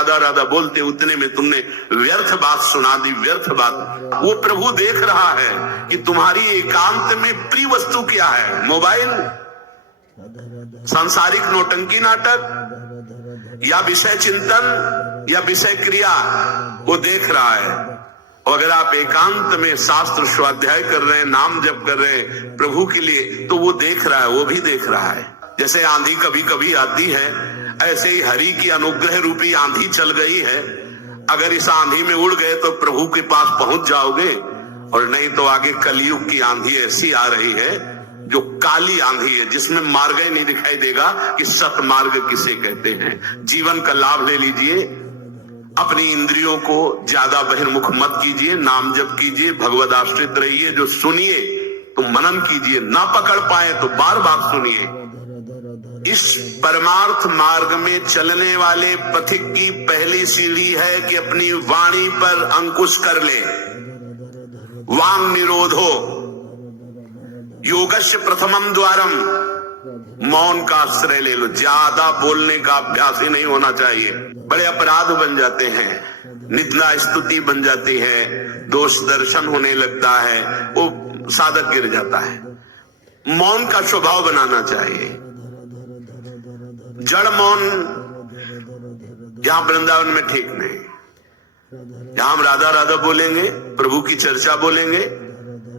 राधा राधा बोलते उतने में तुमने व्यर्थ बात सुना दी, व्यर्थ बात। वो प्रभु देख रहा है कि तुम्हारी एकांत में प्रिय वस्तु क्या है, मोबाइल, सांसारिक नौटंकी नाटक, या विषय चिंतन, या विषय क्रिया, वो देख रहा है। और अगर आप एकांत में शास्त्र स्वाध्याय कर रहे हैं, नाम जप कर रहे हैं प्रभु के लिए, तो वो देख रहा है, वो भी देख रहा है। जैसे आंधी कभी कभी आती है, ऐसे ही हरि की अनुग्रह रूपी आंधी चल गई है। अगर इस आंधी में उड़ गए तो प्रभु के पास पहुंच जाओगे, और नहीं तो आगे कलयुग की आंधी ऐसी आ रही है जो काली आंधी है, जिसमें मार्ग ही नहीं दिखाई देगा कि सतमार्ग किसे कहते हैं। जीवन का लाभ ले लीजिए, अपनी इंद्रियों को ज्यादा बहिर्मुख मत कीजिए, नाम जप कीजिए, भगवद आश्रित रहिए। जो सुनिए तो मनन कीजिए, ना पकड़ पाए तो बार बार सुनिए। इस परमार्थ मार्ग में चलने वाले पथिक की पहली सीढ़ी है कि अपनी वाणी पर अंकुश कर ले। वांग निरोधो योगस्य प्रथमम द्वारम, मौन का आश्रय ले लो। ज्यादा बोलने का अभ्यास ही नहीं होना चाहिए। बड़े अपराध बन जाते हैं, निंदा स्तुति बन जाती है, दोष दर्शन होने लगता है, वो साधक गिर जाता है। मौन का स्वभाव बनाना चाहिए। जड़ मौन यहां वृंदावन में ठीक नहीं। जहां हम राधा राधा बोलेंगे, प्रभु की चर्चा बोलेंगे,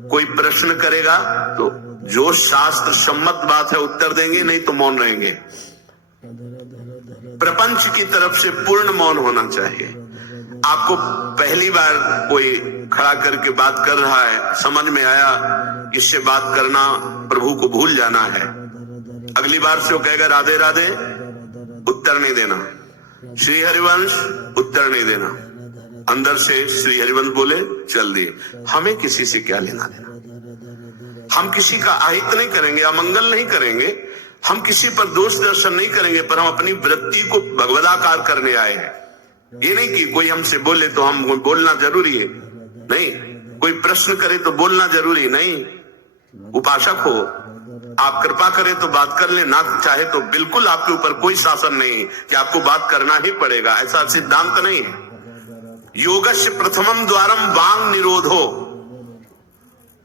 कोई प्रश्न करेगा तो जो शास्त्र सम्मत बात है उत्तर देंगे, नहीं तो मौन रहेंगे। प्रपंच की तरफ से पूर्ण मौन होना चाहिए। आपको पहली बार कोई खड़ा करके बात कर रहा है, समझ में आया इससे बात करना प्रभु को भूल जाना है, अगली बार से वो कहेगा राधे राधे, उत्तर नहीं देना। श्री हरिवंश, उत्तर नहीं देना। अंदर से श्री हरिवंश बोले, चल दिए। हमें किसी से क्या लेना देना। हम किसी का अहित नहीं करेंगे, अमंगल नहीं करेंगे, हम किसी पर दोष दर्शन नहीं करेंगे, पर हम अपनी वृत्ति को भगवदाकार करने आए हैं। ये नहीं कि कोई हमसे बोले तो हम बोलना जरूरी है, नहीं। कोई प्रश्न करे तो बोलना जरूरी नहीं। उपासक हो, आप कृपा करें तो बात कर ले, ना चाहे तो बिल्कुल आपके ऊपर कोई शासन नहीं कि आपको बात करना ही पड़ेगा, ऐसा सिद्धांत नहीं है। योगस्य प्रथमम द्वारम वांग निरोधो,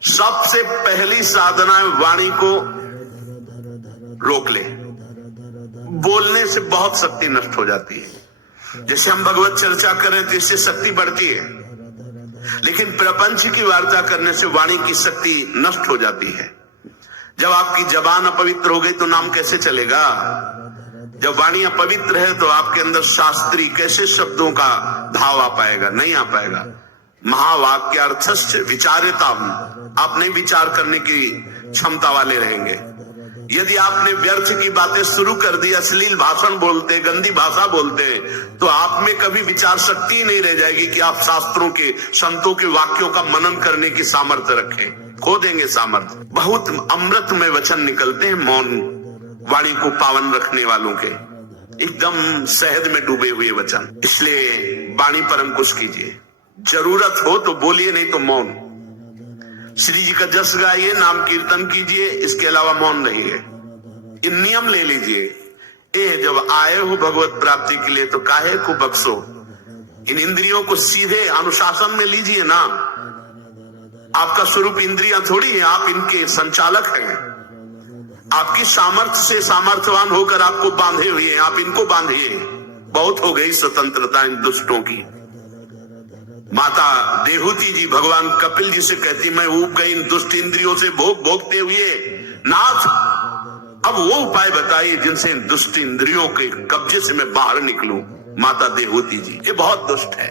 सबसे पहली साधना है वाणी को रोक ले। बोलने से बहुत शक्ति नष्ट हो जाती है। जैसे हम भगवत चर्चा करें तो इससे शक्ति बढ़ती है, लेकिन प्रपंच की वार्ता करने से वाणी की शक्ति नष्ट हो जाती है। जब आपकी जबान अपवित्र हो गई तो नाम कैसे चलेगा। जब वाणी अपवित्र है तो आपके अंदर शास्त्री कैसे शब्दों का भाव आ पाएगा, नहीं आ पाएगा। महावाक्यार्थस्य विचारिता, आप नहीं विचार करने की क्षमता वाले रहेंगे। यदि आपने व्यर्थ की बातें शुरू कर दी, अश्लील भाषण बोलते, गंदी भाषा बोलते, तो आप में कभी विचार शक्ति ही नहीं रह जाएगी कि आप शास्त्रों के, संतों के वाक्यों का मनन करने की सामर्थ्य रखें। खो देंगे सामर्थ्य। बहुत अमृत में वचन निकलते हैं मौन वाणी को पावन रखने वालों के, एकदम शहद में डूबे हुए वचन। इसलिए वाणी पर अंकुश कीजिए। जरूरत हो तो बोलिए, नहीं तो मौन। श्री जी का जस गाइए, नाम कीर्तन कीजिए, इसके अलावा मौन रहिए। इन नियम ले लीजिए। ए जब आए हो भगवत प्राप्ति के लिए तो काहे को बख्शो। इन इंद्रियों को सीधे अनुशासन में लीजिए ना। आपका स्वरूप इंद्रियां थोड़ी है, आप इनके संचालक हैं। आपकी सामर्थ्य से सामर्थ्यवान होकर आपको बांधे हुए हैं, आप इनको बांधिए। बहुत हो गई स्वतंत्रता इन दुष्टों की। माता देहूती जी भगवान कपिल जी से कहती, मैं ऊब गई इन दुष्ट इंद्रियों से भोग भोगते हुए, नाथ अब वो उपाय बताइए जिनसे इन दुष्ट इंद्रियों के कब्जे से मैं बाहर निकलूं। माता देहूती जी, ये बहुत दुष्ट है।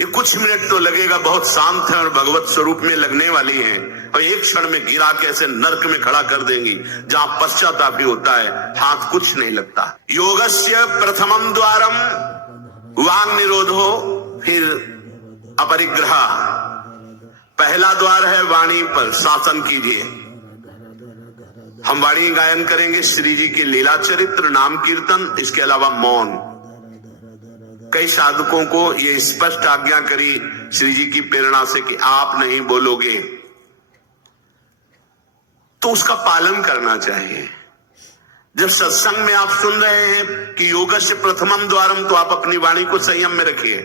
ये कुछ मिनट तो लगेगा, बहुत शांत है और भगवत स्वरूप में लगने वाली है, और एक क्षण में गिरा के ऐसे नर्क में खड़ा कर देंगी जहां पश्चाताप भी होता है, हाथ कुछ नहीं लगता। योगस्य प्रथमम द्वारम वांग निरोधो, फिर अपरिग्रह। पहला द्वार है वाणी पर शासन कीजिए। हम वाणी गायन करेंगे, श्री जी के लीला चरित्र, नाम कीर्तन, इसके अलावा मौन। कई साधकों को ये स्पष्ट आज्ञा करी श्री जी की प्रेरणा से कि आप नहीं बोलोगे, तो उसका पालन करना चाहिए। जब सत्संग में आप सुन रहे हैं कि योगस्य प्रथमम द्वारम, तो आप अपनी वाणी को संयम में रखिए।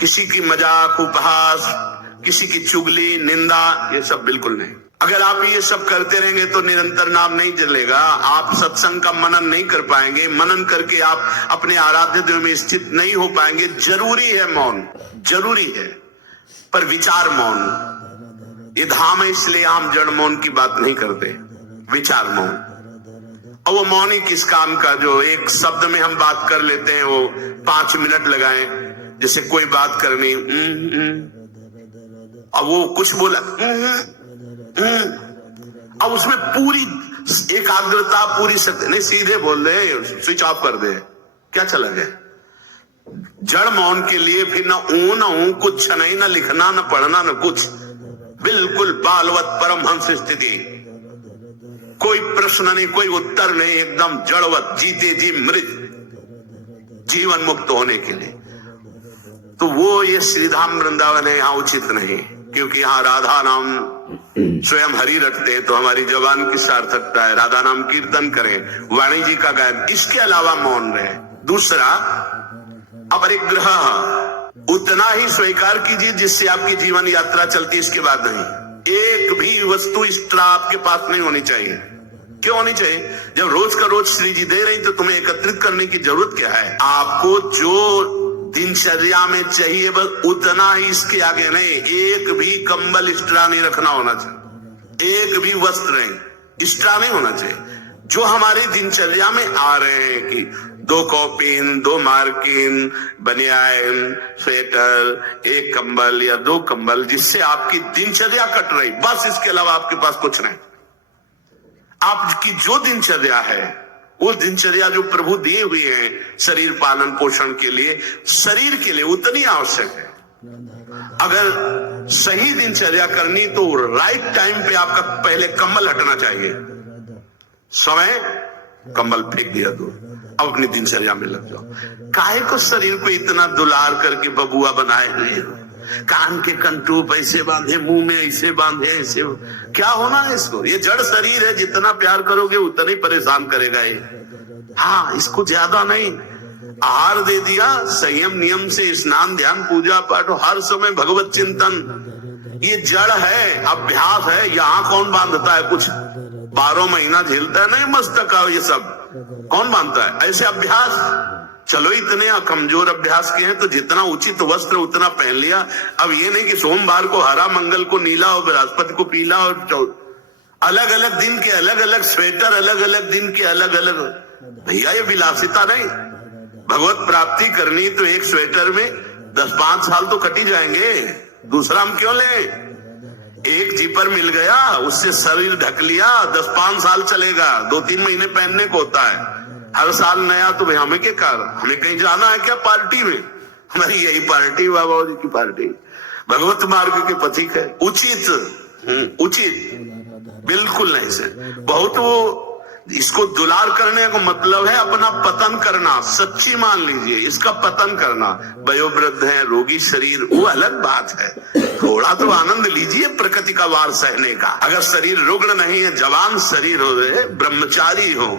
किसी की मजाक, उपहास, किसी की चुगली, निंदा, ये सब बिल्कुल नहीं। अगर आप ये सब करते रहेंगे तो निरंतर नाम नहीं चलेगा। आप सत्संग का मनन नहीं कर पाएंगे। मनन करके आप अपने आराध्य देव में स्थित नहीं हो पाएंगे। जरूरी है मौन, जरूरी है, पर विचार मौन। ये धाम है, इसलिए हम जड़ मौन की बात नहीं करते, विचार मौन। और वो मौन ही किस काम का, जो एक शब्द में हम बात कर लेते हैं, वो 5 मिनट लगाए। जैसे कोई बात करनी, अब वो कुछ बोला, अब उसमें पूरी एकाग्रता, पूरी शक्ति नहीं, सीधे बोल दे, स्विच ऑफ कर दे, क्या चला गया। जड़ मौन के लिए फिर ना ऊ कुछ नहीं, ना लिखना, ना पढ़ना, ना कुछ, बिल्कुल बालवत परमहंस स्थिति। कोई प्रश्न नहीं, कोई उत्तर नहीं, एकदम जड़वत, जीते जी मृत, जीवन मुक्त होने के लिए। तो वो ये श्रीधाम वृंदावन है, यहाँ उचित नहीं, क्योंकि यहाँ राधा नाम स्वयं हरि रखते हैं, तो हमारी जबान की सार्थकता है। राधा नाम कीर्तन करें, वाणी जी का गायन, इसके अलावा मौन रहे। दूसरा, अपरिग्रह, उतना ही स्वीकार कीजिए जिससे आपकी जीवन यात्रा चलती, इसके बाद नहीं। एक भी वस्तु इस तरह आपके पास नहीं होनी चाहिए। क्यों होनी चाहिए? जब रोज का रोज श्री जी दे रही, तो तुम्हें एकत्रित करने की जरूरत क्या है? आपको जो दिनचर्या में चाहिए बस उतना ही, इसके आगे नहीं। एक भी कंबल एक्स्ट्रा नहीं रखना होना चाहिए, एक भी वस्त्र नहीं एक्स्ट्रा नहीं होना चाहिए। जो हमारी दिनचर्या में आ रहे हैं कि 2 कॉपिन, 2 मार्किन, बनियान, स्वेटर, 1 कंबल या 2 कंबल, जिससे आपकी दिनचर्या कट रही, बस इसके अलावा आपके पास कुछ नहीं। आपकी जो दिनचर्या है, वो दिनचर्या जो प्रभु दिए हुए हैं शरीर पालन पोषण के लिए, शरीर के लिए उतनी आवश्यक है। अगर सही दिनचर्या करनी तो राइट टाइम पे आपका पहले कंबल हटना चाहिए। समय कंबल फेंक दिया दूर, अब अपनी दिनचर्या में लग जाओ। काहे को शरीर को इतना दुलार करके बबुआ बनाए हुए, कान के कंटूप ऐसे बांधे, मुंह में ऐसे बांधे, ऐसे क्या होना है इसको? ये जड़ शरीर है, जितना प्यार करोगे उतना ही परेशान करेगा ये। हाँ, इसको ज्यादा नहीं, आहार दे दिया, संयम नियम से स्नान ध्यान पूजा पाठ, हर समय भगवत चिंतन। ये जड़ है, अभ्यास है। यहाँ कौन बांधता है कुछ? 12 महीना झेलता है नहीं मस्तक का, ये सब कौन बांधता है? ऐसे अभ्यास। चलो इतने कमजोर अभ्यास के हैं तो जितना उचित वस्त्र उतना पहन लिया। अब ये नहीं कि सोमवार को हरा, मंगल को नीला और बृहस्पति को पीला, और अलग अलग दिन के अलग अलग स्वेटर, अलग अलग दिन के अलग अलग। भैया ये विलासिता नहीं। भगवत प्राप्ति करनी तो एक स्वेटर में 10-5 साल तो कटी जाएंगे, दूसरा हम क्यों लें? एक जीपर मिल गया, उससे शरीर ढक लिया, 10-5 साल चलेगा, 2-3 महीने पहनने को होता है। हर साल नया तो भाई हमें क्या कर, हमें कहीं जाना है क्या पार्टी में? हमारी यही पार्टी, बाबा जी की पार्टी, भगवत मार्ग के पथिक है। उचित बिल्कुल नहीं से बहुत। वो इसको दुलार करने का मतलब है अपना पतन करना। सच्ची मान लीजिए, इसका पतन करना। वयोवृद्ध है, रोगी शरीर, वो अलग बात है। थोड़ा तो आनंद लीजिए प्रकृति का वार सहने का। अगर शरीर रुग्ण नहीं है, जवान शरीर हो, ब्रह्मचारी हो,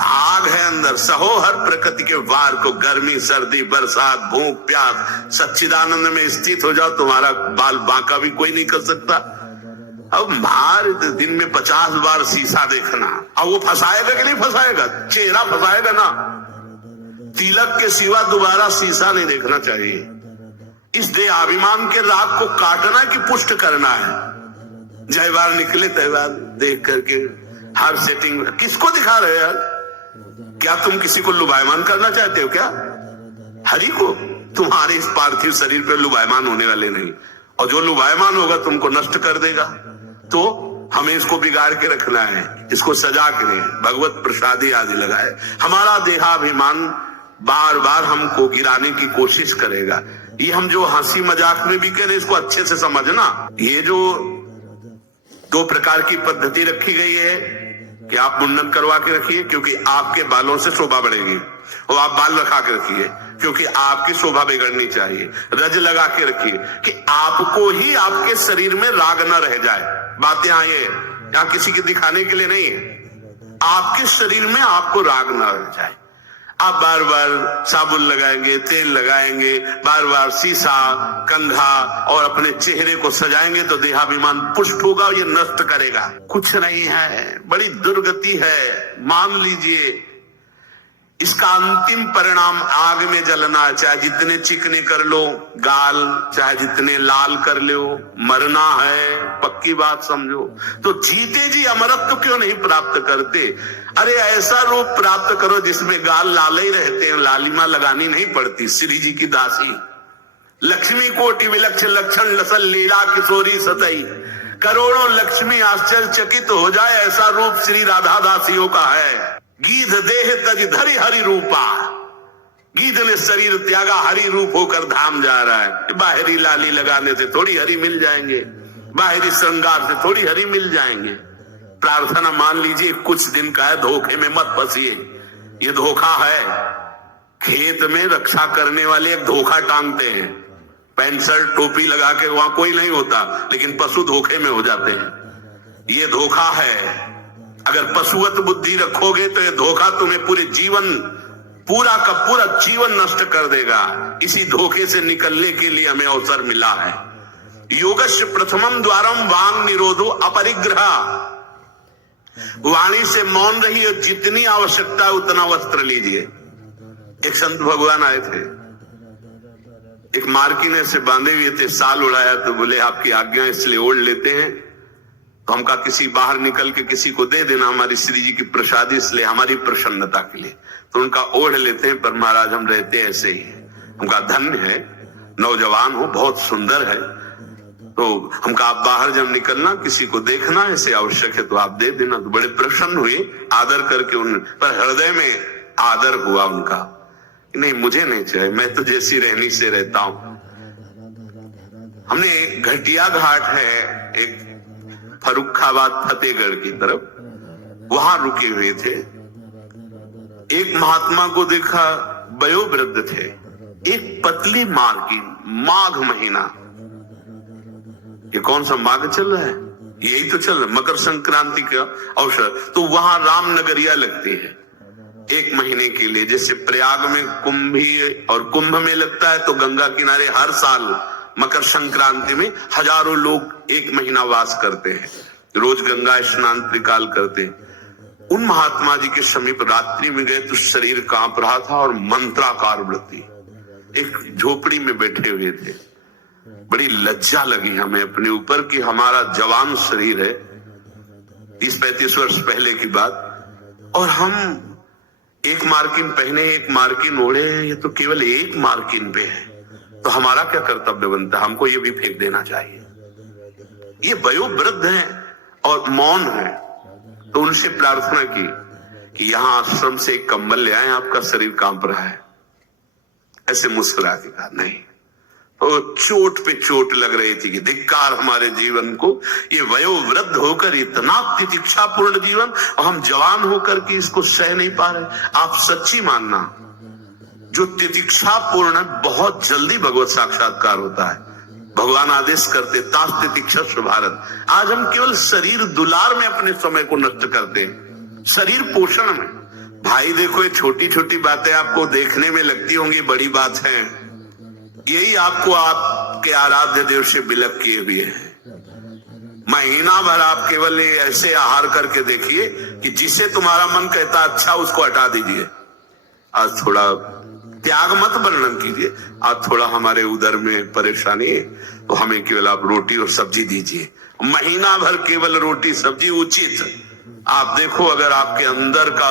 आग है अंदर, सहो हर प्रकृति के वार को। गर्मी, सर्दी, बरसात, भूख, प्यास, सच्चिदानंद में स्थित हो जाओ, तुम्हारा बाल बांका भी कोई नहीं कर सकता। अब मार दिन में 50 बार शीशा देखना, अब वो फंसाएगा कि नहीं फंसाएगा? चेहरा फंसाएगा ना। तिलक के सिवा दोबारा शीशा नहीं देखना चाहिए। इस देहाभिमान के राग को काटना कि पुष्ट करना है? जय बार निकले तय बार देख करके हर सेटिंग किसको दिखा रहे यार? क्या तुम किसी को लुभायमान करना चाहते हो क्या? हरि को। तुम्हारे इस पार्थिव शरीर पे लुभायमान होने वाले नहीं, और जो लुभायमान होगा तुमको नष्ट कर देगा। तो हमें इसको बिगाड़ के रखना है, इसको सजा के भगवत प्रसादी आदि लगाए। हमारा देहाभिमान बार बार हमको गिराने की कोशिश करेगा। ये हम जो हंसी मजाक में भी कह रहे, इसको अच्छे से समझना। ये जो 2 प्रकार की पद्धति रखी गई है कि आप मुंडन करवा के रखिए क्योंकि आपके बालों से शोभा बढ़ेगी, और आप बाल रखा के रखिए क्योंकि आपकी शोभा बिगड़नी चाहिए। रज लगा के रखिए कि आपको ही आपके शरीर में राग न रह जाए। बात यहाँ ये, यहाँ किसी के दिखाने के लिए नहीं है। आपके शरीर में आपको राग न आ जाए। आप बार बार साबुन लगाएंगे, तेल लगाएंगे, बार बार सीसा, कंघा और अपने चेहरे को सजाएंगे तो देहाभिमान पुष्ट होगा, ये नष्ट करेगा। कुछ नहीं है, बड़ी दुर्गति है, मान लीजिए। इसका अंतिम परिणाम आग में जलना। चाहे जितने चिकने कर लो गाल, चाहे जितने लाल कर लो, मरना है, पक्की बात समझो। तो जीते जी अमरत्व क्यों नहीं प्राप्त करते? अरे ऐसा रूप प्राप्त करो जिसमें गाल लाल ही रहते हैं, लालिमा लगानी नहीं पड़ती। श्री जी की दासी लक्ष्मी कोटि विलक्षण लक्षण लसल लीला किशोरी सतई, करोड़ों लक्ष्मी आश्चर्यचकित हो जाए, ऐसा रूप श्री राधा दासियों का है। गीध देह तज धरि हरि रूपा, गीध ने शरीर त्यागा, हरि रूप होकर धाम जा रहा है। बाहरी लाली लगाने से थोड़ी हरि मिल जाएंगे, बाहरी श्रृंगार से थोड़ी हरि मिल जाएंगे। प्रार्थना मान लीजिए कुछ दिन का है, धोखे में मत फंसिए, ये धोखा है। खेत में रक्षा करने वाले एक धोखा टांगते हैं, पैंट शर्ट टोपी लगा के, वहां कोई नहीं होता, लेकिन पशु धोखे में हो जाते हैं। ये धोखा है। अगर पशुवत बुद्धि रखोगे तो ये धोखा तुम्हें पूरे जीवन, पूरा का पूरा जीवन नष्ट कर देगा। इसी धोखे से निकलने के लिए हमें अवसर मिला है। योगस्य प्रथमम द्वारम वांग निरोधो अपरिग्रह, वाणी से मौन रहिए, जितनी आवश्यकता है उतना वस्त्र लीजिए। एक संत भगवान आए थे, एक मार्किन से बांधे हुए थे, साल उड़ाया तो बोले आपकी आज्ञा इसलिए ओढ़ लेते हैं। तो हम कहा किसी बाहर निकल के किसी को दे देना, हमारी श्री जी की प्रसादी, इसलिए हमारी प्रसन्नता के लिए। तो उनका ओढ़ लेते हैं, पर महाराज हम रहते ऐसे ही है। उनका धन्य है, नौजवान हो, बहुत सुंदर है। तो हमका आप बाहर जब निकलना किसी को देखना ऐसे आवश्यक है तो आप दे देना। तो बड़े प्रसन्न हुए, आदर करके उन पर हृदय में आदर हुआ उनका, नहीं मुझे नहीं चाहिए, मैं तो जैसी रहनी से रहता हूं। हमने घटिया घाट है एक फर्रुखाबाद फतेहगढ़ की तरफ, वहां रुके हुए थे। एक महात्मा को देखा, वयोवृद्ध थे, एक पतली मार्किन, माघ महीना, ये कौन सा माघ चल रहा है, यही तो चल रहा है, मकर संक्रांति का अवसर। तो वहां रामनगरिया लगती है एक महीने के लिए, जैसे प्रयाग में कुंभी और कुंभ में लगता है, तो गंगा किनारे हर साल मकर संक्रांति में हजारों लोग एक महीना वास करते हैं, रोज गंगा स्नान त्रिकाल करते हैं। उन महात्मा जी के समीप रात्रि में गए तो शरीर कांप रहा था और मंत्राकार वृत्ति, एक झोपड़ी में बैठे हुए थे। बड़ी लज्जा लगी हमें अपने ऊपर कि हमारा जवान शरीर है, 30-35 वर्ष पहले की बात, और हम एक मार्किन पहने, एक मार्किन ओढ़े, ये तो केवल एक मार्किन पे है, तो हमारा क्या कर्तव्य बनता है? हमको ये भी फेंक देना चाहिए। ये वयोवृद्ध हैं और मौन है, तो उनसे प्रार्थना की कि यहाँ आश्रम से एक कंबल ले आए, आपका शरीर कांप रहा है। ऐसे मुस्कुरा के कहा नहीं, तो चोट पे चोट लग रही थी कि धिक्कार हमारे जीवन को, ये वयोवृद्ध होकर इतना तितिक्षापूर्ण जीवन, और हम जवान होकर के इसको सह नहीं पा रहे। आप सच्ची मानना, जो तितिक्षापूर्ण है बहुत जल्दी भगवत साक्षात्कार होता है। भगवान आदेश करते तास तितिक्षस्व भारत। आज हम केवल शरीर दुलार में अपने समय को नष्ट करते हैं, शरीर पोषण में। भाई देखो, ये छोटी छोटी बातें आपको देखने में लगती होंगी बड़ी बात है, यही आपको आपके आराध्य देव से विलक किए हुए हैं। महीना भर आप केवल ऐसे आहार करके देखिए कि जिसे तुम्हारा मन कहता अच्छा उसको हटा दीजिए। आज थोड़ा त्याग मत वर्णन कीजिए, आज थोड़ा हमारे उदर में परेशानी है तो हमें केवल आप रोटी और सब्जी दीजिए। महीना भर केवल रोटी सब्जी उचित। आप देखो, अगर आपके अंदर का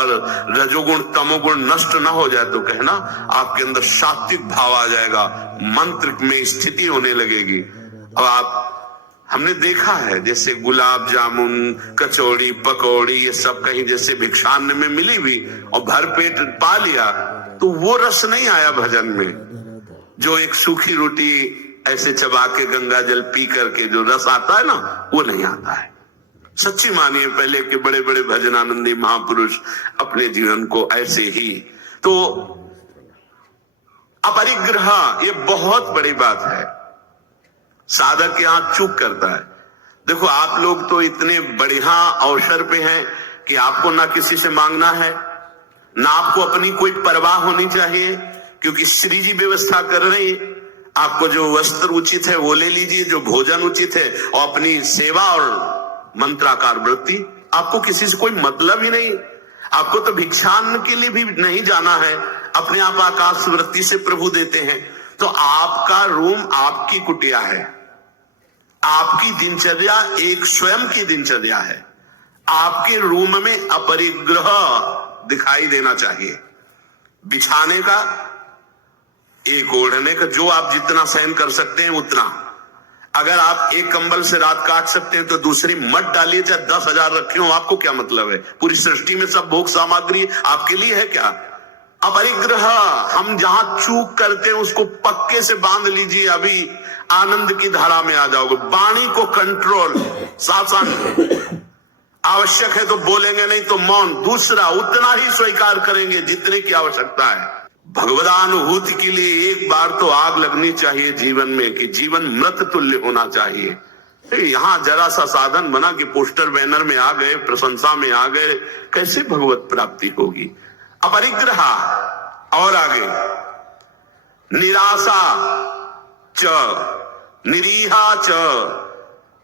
रजोगुण तमोगुण नष्ट ना हो जाए तो कहना आपके अंदर सात्विक भाव आ जाएगा, मंत्र में स्थिति होने लगेगी। अब आप, हमने देखा है जैसे गुलाब जामुन, कचौड़ी, पकौड़ी, ये सब कहीं जैसे भिक्षान्न में मिली भी और भरपेट पा लिया, तो वो रस नहीं आया भजन में। जो एक सूखी रोटी ऐसे चबा के गंगा जल पी करके जो रस आता है ना, वो नहीं आता है। सच्ची मानिए, पहले के बड़े बड़े भजनानंदी महापुरुष अपने जीवन को ऐसे ही। तो अपरिग्रह ये बहुत बड़ी बात है, साधक यहां चूक करता है। देखो, आप लोग तो इतने बढ़िया अवसर पे हैं, कि आपको ना किसी से मांगना है, ना आपको अपनी कोई परवाह होनी चाहिए, क्योंकि श्री जी व्यवस्था कर रहे हैं। आपको जो वस्त्र उचित है वो ले लीजिए, जो भोजन उचित है, और अपनी सेवा और मंत्राकार वृत्ति। आपको किसी से कोई मतलब ही नहीं। आपको तो भिक्षान के लिए भी नहीं जाना है, अपने आप आकाश वृत्ति से प्रभु देते हैं। तो आपका रूम आपकी कुटिया है, आपकी दिनचर्या एक स्वयं की दिनचर्या है। आपके रूम में अपरिग्रह दिखाई देना चाहिए। बिछाने का, एक ओढ़ने का, जो आप जितना सहन कर सकते हैं उतना। अगर आप एक कंबल से रात काट सकते हैं तो दूसरी मत डालिए, चाहे 10,000 रखे हो, आपको क्या मतलब है? पूरी सृष्टि में सब भोग सामग्री आपके लिए है क्या? अपरिग्रह, हम जहां चूक करते हैं उसको पक्के से बांध लीजिए, अभी आनंद की धारा में आ जाओगे। वाणी को कंट्रोल, शासन। आवश्यक है तो बोलेंगे, नहीं तो मौन। दूसरा, उतना ही स्वीकार करेंगे जितने की आवश्यकता है। भगवदानुभूति के लिए एक बार तो आग लगनी चाहिए जीवन में, कि जीवन मृत तुल्य होना चाहिए। यहां जरा सा साधन बना कि पोस्टर बैनर में आ गए, प्रशंसा में आ गए, कैसे भगवत प्राप्ति होगी? अपरिग्रह। और आगे, निराशा च निरीहा च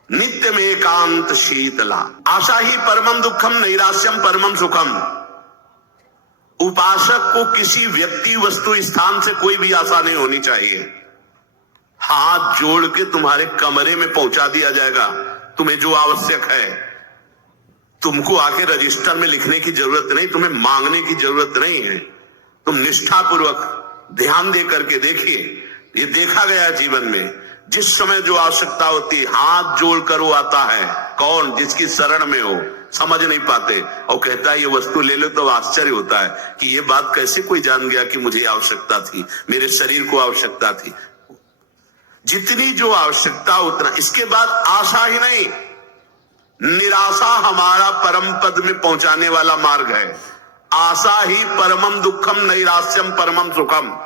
नित्य में एकांत शीतला। आशा ही परमम दुखम, नैराश्यम परमम सुखम। उपासक को किसी व्यक्ति, वस्तु, स्थान से कोई भी आशा नहीं होनी चाहिए। हाथ जोड़ के तुम्हारे कमरे में पहुंचा दिया जाएगा तुम्हें जो आवश्यक है। तुमको आके रजिस्टर में लिखने की जरूरत नहीं, तुम्हें मांगने की जरूरत नहीं है। तुम निष्ठापूर्वक ध्यान दे करके देखिए, ये देखा गया जीवन में, जिस समय जो आवश्यकता होती, हाथ जोड़कर वो आता है। कौन? जिसकी शरण में हो, समझ नहीं पाते, और कहता है ये वस्तु ले लो, तो आश्चर्य होता है कि ये बात कैसे कोई जान गया कि मुझे आवश्यकता थी, मेरे शरीर को आवश्यकता थी। जितनी जो आवश्यकता उतना। इसके बाद आशा ही नहीं, निराशा हमारा परम पद में पहुंचाने वाला मार्ग है। आशा ही परमम दुखम, नैराश्यम परमम सुखम।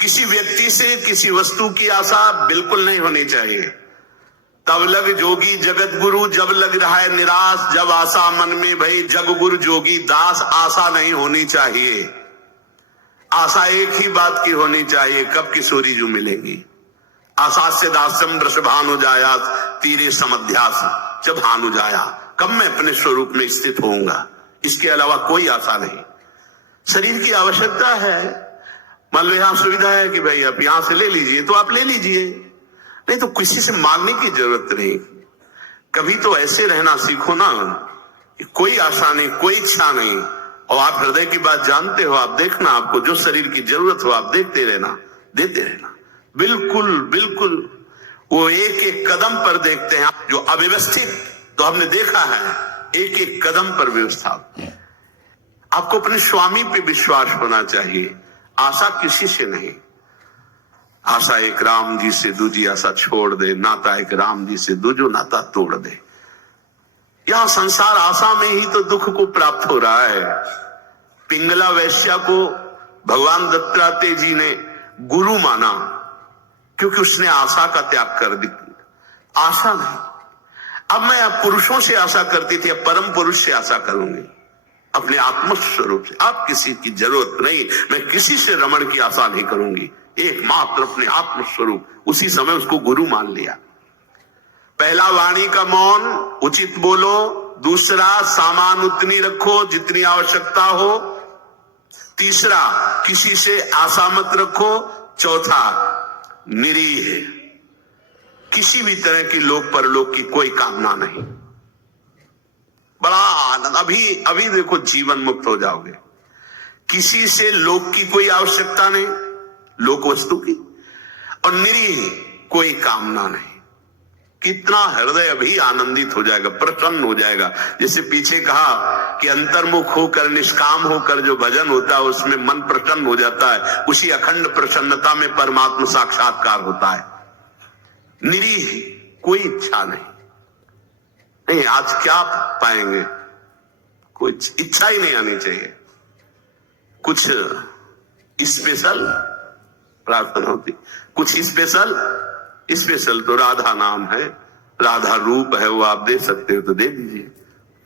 किसी व्यक्ति से, किसी वस्तु की आशा बिल्कुल नहीं होनी चाहिए। तब लग जोगी जगत गुरु, जब लग रहा है निराश, जब आशा मन में भई जग गुरु जोगी दास। आशा नहीं होनी चाहिए। आशा एक ही बात की होनी चाहिए, कब किशोरी जो मिलेगी। आशा से दासम वृषभानु जाया, तीरे समध्यास जब हानु जाया। कब मैं अपने स्वरूप में स्थित होऊंगा, इसके अलावा कोई आशा नहीं। शरीर की आवश्यकता है। मान लो यहां सुविधा है कि भाई आप यहां से ले लीजिए, तो आप ले लीजिए, नहीं तो किसी से मांगने की जरूरत नहीं। कभी तो ऐसे रहना सीखो ना, कोई आशा नहीं, कोई इच्छा नहीं, और आप हृदय की बात जानते हो। आप देखना, आपको जो शरीर की जरूरत हो आप देखते रहना, देते रहना। बिल्कुल बिल्कुल वो एक एक कदम पर देखते हैं। जो अव्यवस्थित, तो हमने देखा है, एक एक कदम पर व्यवस्था। आपको अपने स्वामी पे विश्वास होना चाहिए, आशा किसी से नहीं। आशा एक राम जी से, दूजी आशा छोड़ दे। नाता एक राम जी से, दूजो नाता तोड़ दे। यहां संसार आशा में ही तो दुख को प्राप्त हो रहा है। पिंगला वैश्या को भगवान दत्तात्रेय जी ने गुरु माना, क्योंकि उसने आशा का त्याग कर दी। आशा नहीं। अब मैं पुरुषों से आशा करती थी, अब परम पुरुष से आशा करूंगी, अपने आत्मस्वरूप से। आप किसी की जरूरत नहीं, मैं किसी से रमण की आशा नहीं करूंगी, एकमात्र अपने आत्मस्वरूप। उसी समय उसको गुरु मान लिया। पहला, वाणी का मौन, उचित बोलो। दूसरा, सामान उतनी रखो जितनी आवश्यकता हो। तीसरा, किसी से आशा मत रखो। चौथा, निरीह, किसी भी तरह की लोक परलोक की कोई कामना नहीं। बड़ा आनंद। अभी देखो, जीवन मुक्त हो जाओगे। किसी से लोक की कोई आवश्यकता नहीं, लोक वस्तु की, और निरीह, कोई कामना नहीं। कितना हृदय अभी आनंदित हो जाएगा, प्रसन्न हो जाएगा। जैसे पीछे कहा कि अंतर्मुख होकर, निष्काम होकर जो भजन होता है उसमें मन प्रसन्न हो जाता है। उसी अखंड प्रसन्नता में परमात्मा साक्षात्कार होता है। निरीह, कोई इच्छा नहीं। नहीं, आज क्या पाएंगे, कुछ इच्छा ही नहीं आनी चाहिए। कुछ स्पेशल प्रार्थना होती, कुछ स्पेशल तो राधा नाम है, राधा रूप है, वो आप दे सकते हो तो दे दीजिए।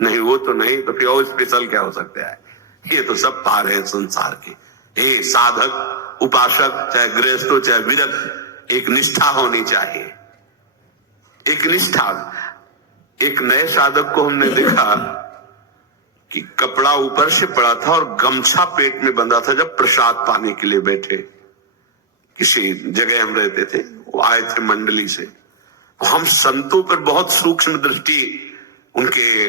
नहीं वो तो नहीं, तो फिर और स्पेशल क्या हो सकता है? ये तो सब पार है संसार के। हे साधक, उपासक, चाहे गृहस्थ हो चाहे विरक्त, एक निष्ठा होनी चाहिए, एक निष्ठा। एक नए साधक को हमने देखा कि कपड़ा ऊपर से पड़ा था और गमछा पेट में बंधा था। जब प्रसाद पाने के लिए बैठे, किसी जगह हम रहते थे, वो आए थे मंडली से, हम संतों पर बहुत सूक्ष्म दृष्टि, उनके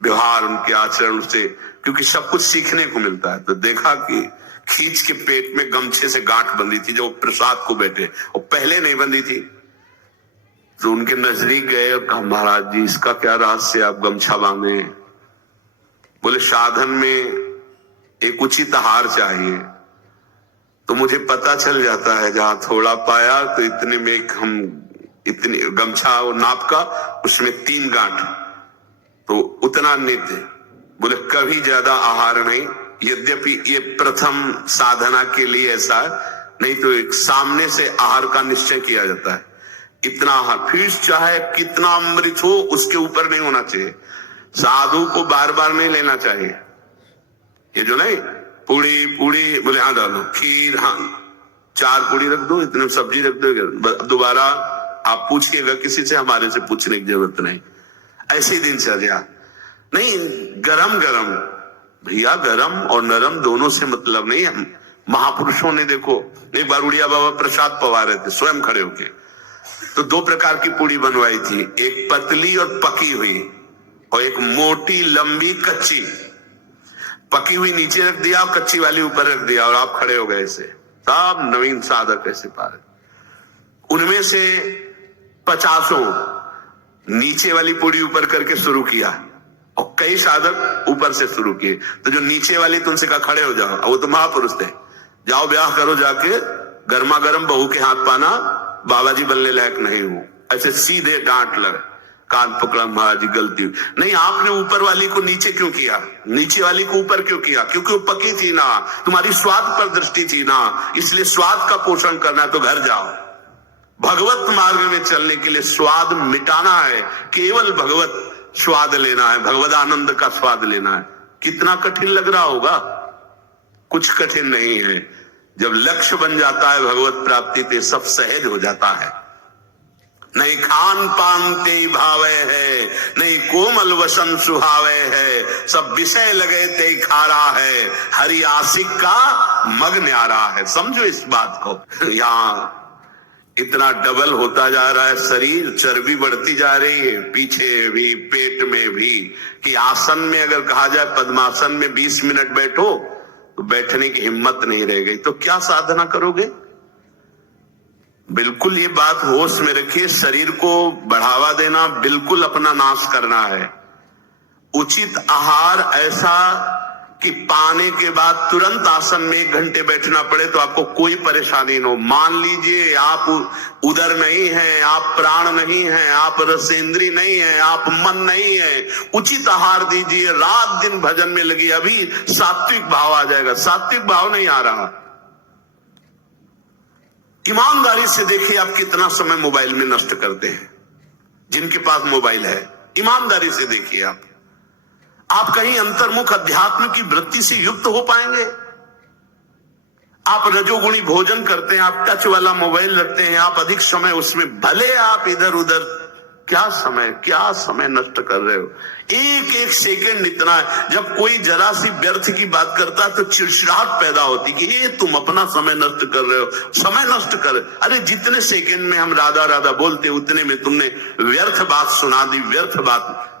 व्यवहार, उनके आचरण से, क्योंकि सब कुछ सीखने को मिलता है। तो देखा कि खींच के पेट में गमछे से गांठ बंधी थी, जो प्रसाद को बैठे, और पहले नहीं बंधी थी। तो उनके नजदीक गए और कहा, महाराज जी इसका क्या रहस्य, आप गमछा बांधे? बोले साधन में एक उचित आहार चाहिए। तो मुझे पता चल जाता है, जहां थोड़ा पाया तो इतने में हम इतनी गमछा और नाप का, उसमें 3 गांठ, तो उतना नित्य। बोले कभी ज्यादा आहार नहीं, यद्यपि ये प्रथम साधना के लिए ऐसा, नहीं तो एक सामने से आहार का निश्चय किया जाता है, इतना आहार। फिर चाहे कितना अमृत हो उसके ऊपर नहीं होना चाहिए। साधु को बार बार नहीं लेना चाहिए। ये जो नहीं पूड़ी पूड़ी बोले हाँ डालो, खीर हाँ 4 पूड़ी रख दो, इतने सब्जी रख दो, दोबारा आप पूछिएगा किसी से, हमारे से पूछने की जरूरत नहीं। ऐसी दिनचर्या नहीं। गरम गरम भैया, गरम और नरम दोनों से मतलब नहीं है। महापुरुषों ने देखो, एक बार उड़िया बाबा प्रसाद पवा रहे थे स्वयं खड़े होके, तो 2 प्रकार की पूड़ी बनवाई थी, एक पतली और पकी हुई, और एक मोटी लंबी कच्ची। पकी हुई नीचे रख दिया और कच्ची वाली ऊपर रख दिया, और आप खड़े हो गए। ऐसे सब नवीन साधक ऐसे पार। उनमें से 50 नीचे वाली पूड़ी ऊपर करके शुरू किया, और कई साधक ऊपर से शुरू किए। तो जो नीचे वाली तुमसे कहा खड़े हो जाओ, वो तो महापुरुष थे, जाओ ब्याह करो जाके, गर्मा गर्म बहू के हाथ पाना, बाबा जी बनने लायक नहीं हूं। ऐसे सीधे डांट लगे, कान पकड़ा, महाराज जी गलती हुई। नहीं, आपने ऊपर वाली को नीचे क्यों किया, नीचे वाली को ऊपर क्यों किया? क्योंकि वो पकी थी ना, तुम्हारी स्वाद पर दृष्टि थी ना, इसलिए स्वाद का पोषण करना है तो घर जाओ। भगवत मार्ग में चलने के लिए स्वाद मिटाना है, केवल भगवत स्वाद लेना है, भगवत आनंद का स्वाद लेना है। कितना कठिन लग रहा होगा? कुछ कठिन नहीं है। जब लक्ष्य बन जाता है भगवत प्राप्ति, तो सब सहज हो जाता है। नहीं खान पान ते भावे है, नहीं कोमल वसन सुहावे है, सब विषय लगे ते खारा है, हरि आशिक का मग न्यारा है। समझो इस बात को। यहाँ इतना डबल होता जा रहा है शरीर, चर्बी बढ़ती जा रही है, पीछे भी पेट में भी, कि आसन में अगर कहा जाए पद्मासन में 20 मिनट बैठो तो बैठने की हिम्मत नहीं रह गई, तो क्या साधना करोगे? बिल्कुल ये बात होश में रखिए। शरीर को बढ़ावा देना बिल्कुल अपना नाश करना है। उचित आहार ऐसा कि पाने के बाद तुरंत आसन में 1 घंटे बैठना पड़े तो आपको कोई परेशानी न हो। मान लीजिए आप उदर नहीं है, आप प्राण नहीं है, आप रसेंद्री नहीं है, आप मन नहीं है, उचित आहार दीजिए, रात दिन भजन में लगी, अभी सात्विक भाव आ जाएगा। सात्विक भाव नहीं आ रहा। ईमानदारी से देखिए आप कितना समय मोबाइल में नष्ट करते हैं। जिनके पास मोबाइल है, ईमानदारी से देखिए आप कहीं अंतर्मुख अध्यात्म की वृत्ति से युक्त हो पाएंगे? आप रजोगुणी भोजन करते हैं, आप टच वाला मोबाइल रखते हैं, आप अधिक समय उसमें, भले आप इधर उधर, क्या समय नष्ट कर रहे हो। एक एक सेकंड इतना है। जब कोई जरा सी व्यर्थ की बात करता है तो चिड़चिड़ाहट पैदा होती कि ये तुम अपना समय नष्ट कर रहे हो, समय नष्ट कर। अरे जितने सेकंड में हम राधा राधा बोलते उतने में तुमने व्यर्थ बात सुना दी, व्यर्थ बात।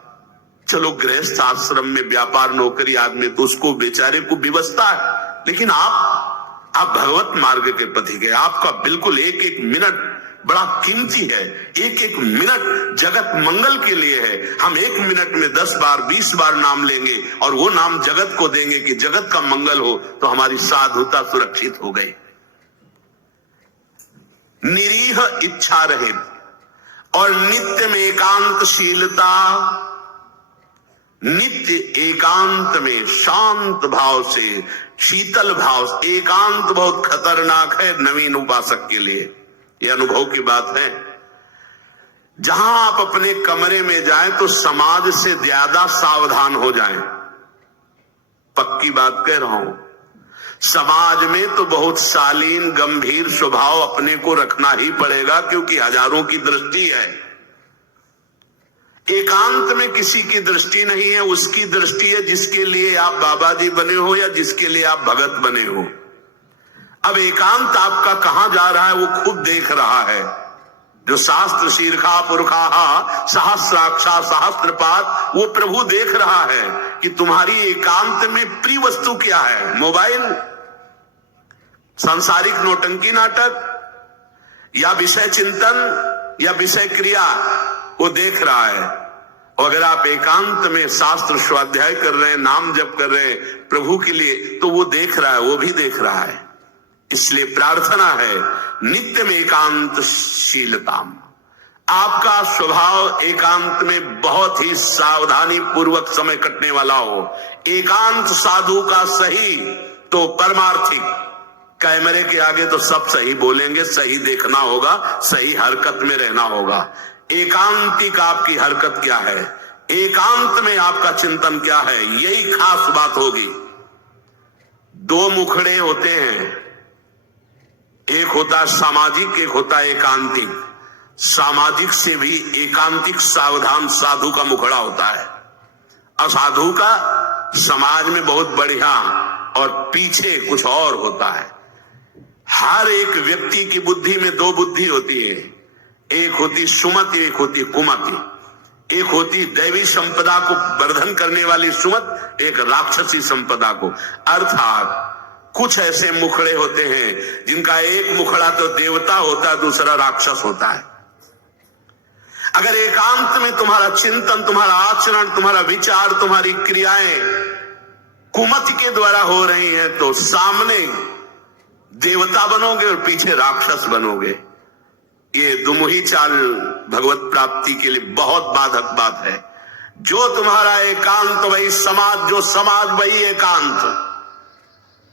चलो गृहस्थ आश्रम में व्यापार नौकरी आदमी तो उसको बेचारे को व्यवस्था है, लेकिन आप भगवत मार्ग के पथी गए। आपका बिल्कुल एक एक मिनट बड़ा कीमती है। एक एक मिनट जगत मंगल के लिए है। हम 1 मिनट में 10 बार 20 बार नाम लेंगे और वो नाम जगत को देंगे कि जगत का मंगल हो, तो हमारी साधुता सुरक्षित हो गई। निरीह इच्छा रहे और नित्य में एकांतशीलता, नित्य एकांत में शांत भाव से, शीतल भाव से। एकांत बहुत खतरनाक है नवीन उपासक के लिए, यह अनुभव की बात है। जहां आप अपने कमरे में जाएं तो समाज से ज्यादा सावधान हो जाएं। पक्की बात कह रहा हूं। समाज में तो बहुत शालीन गंभीर स्वभाव अपने को रखना ही पड़ेगा, क्योंकि हजारों की दृष्टि है। एकांत में किसी की दृष्टि नहीं है, उसकी दृष्टि है जिसके लिए आप बाबा जी बने हो या जिसके लिए आप भगत बने हो। अब एकांत आपका कहां जा रहा है वो खुद देख रहा है। जो शास्त्र शीर्षा पुरखा सहस्राक्षा सहस्त्रपात, वो प्रभु देख रहा है कि तुम्हारी एकांत में प्रिय वस्तु क्या है। मोबाइल, सांसारिक नौटंकी नाटक, या विषय चिंतन, या विषय क्रिया, वो देख रहा है। और अगर आप एकांत में शास्त्र स्वाध्याय कर रहे हैं, नाम जप कर रहे हैं प्रभु के लिए, तो वो देख रहा है, वो भी देख रहा है। इसलिए प्रार्थना है नित्य में एकांतशीलता। आपका स्वभाव एकांत में बहुत ही सावधानी पूर्वक समय कटने वाला हो। एकांत साधु का सही तो परमार्थिक। कैमरे के आगे तो सब सही बोलेंगे, सही देखना होगा, सही हरकत में रहना होगा। एकांतिक आपकी हरकत क्या है, एकांत में आपका चिंतन क्या है, यही खास बात होगी। दो मुखड़े होते हैं, एक होता सामाजिक, एक होता एकांतिक। सामाजिक से भी एकांतिक सावधान साधु का मुखड़ा होता है। असाधु का समाज में बहुत बढ़िया और पीछे कुछ और होता है। हर एक व्यक्ति की बुद्धि में दो बुद्धि होती है, एक होती सुमति, एक होती कुमति। एक होती दैवी संपदा को वर्धन करने वाली सुमत, एक राक्षसी संपदा को। अर्थात कुछ ऐसे मुखड़े होते हैं जिनका एक मुखड़ा तो देवता होता है, दूसरा राक्षस होता है। अगर एकांत में तुम्हारा चिंतन, तुम्हारा आचरण, तुम्हारा विचार, तुम्हारी क्रियाएं कुमति के द्वारा हो रही हैं, तो सामने देवता बनोगे और पीछे राक्षस बनोगे। ये दुमुही चाल भगवत प्राप्ति के लिए बहुत बाधक बात है। जो तुम्हारा एकांत वही समाज, जो समाज वही एकांत।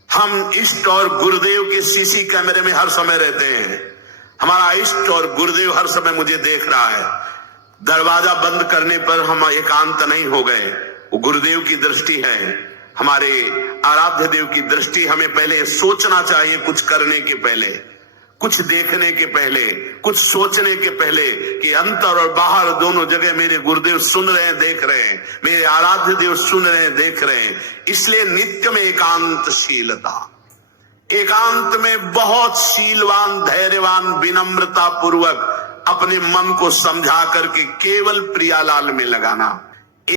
हम इष्ट और गुरुदेव के सीसी कैमरे में हर समय रहते हैं। हमारा इष्ट और गुरुदेव हर समय मुझे देख रहा है। दरवाजा बंद करने पर हम एकांत नहीं हो गए, वो गुरुदेव की दृष्टि है, हमारे आराध्य देव की दृष्टि। हमें पहले सोचना चाहिए, कुछ करने के पहले, कुछ देखने के पहले, कुछ सोचने के पहले, कि अंतर और बाहर दोनों जगह मेरे गुरुदेव सुन रहे हैं, देख रहे हैं, मेरे आराध्य देव सुन रहे हैं, देख रहे हैं। इसलिए नित्य में एकांतशीलता। एकांत में बहुत शीलवान, धैर्यवान, विनम्रता पूर्वक अपने मन को समझा करके केवल प्रियालाल में लगाना।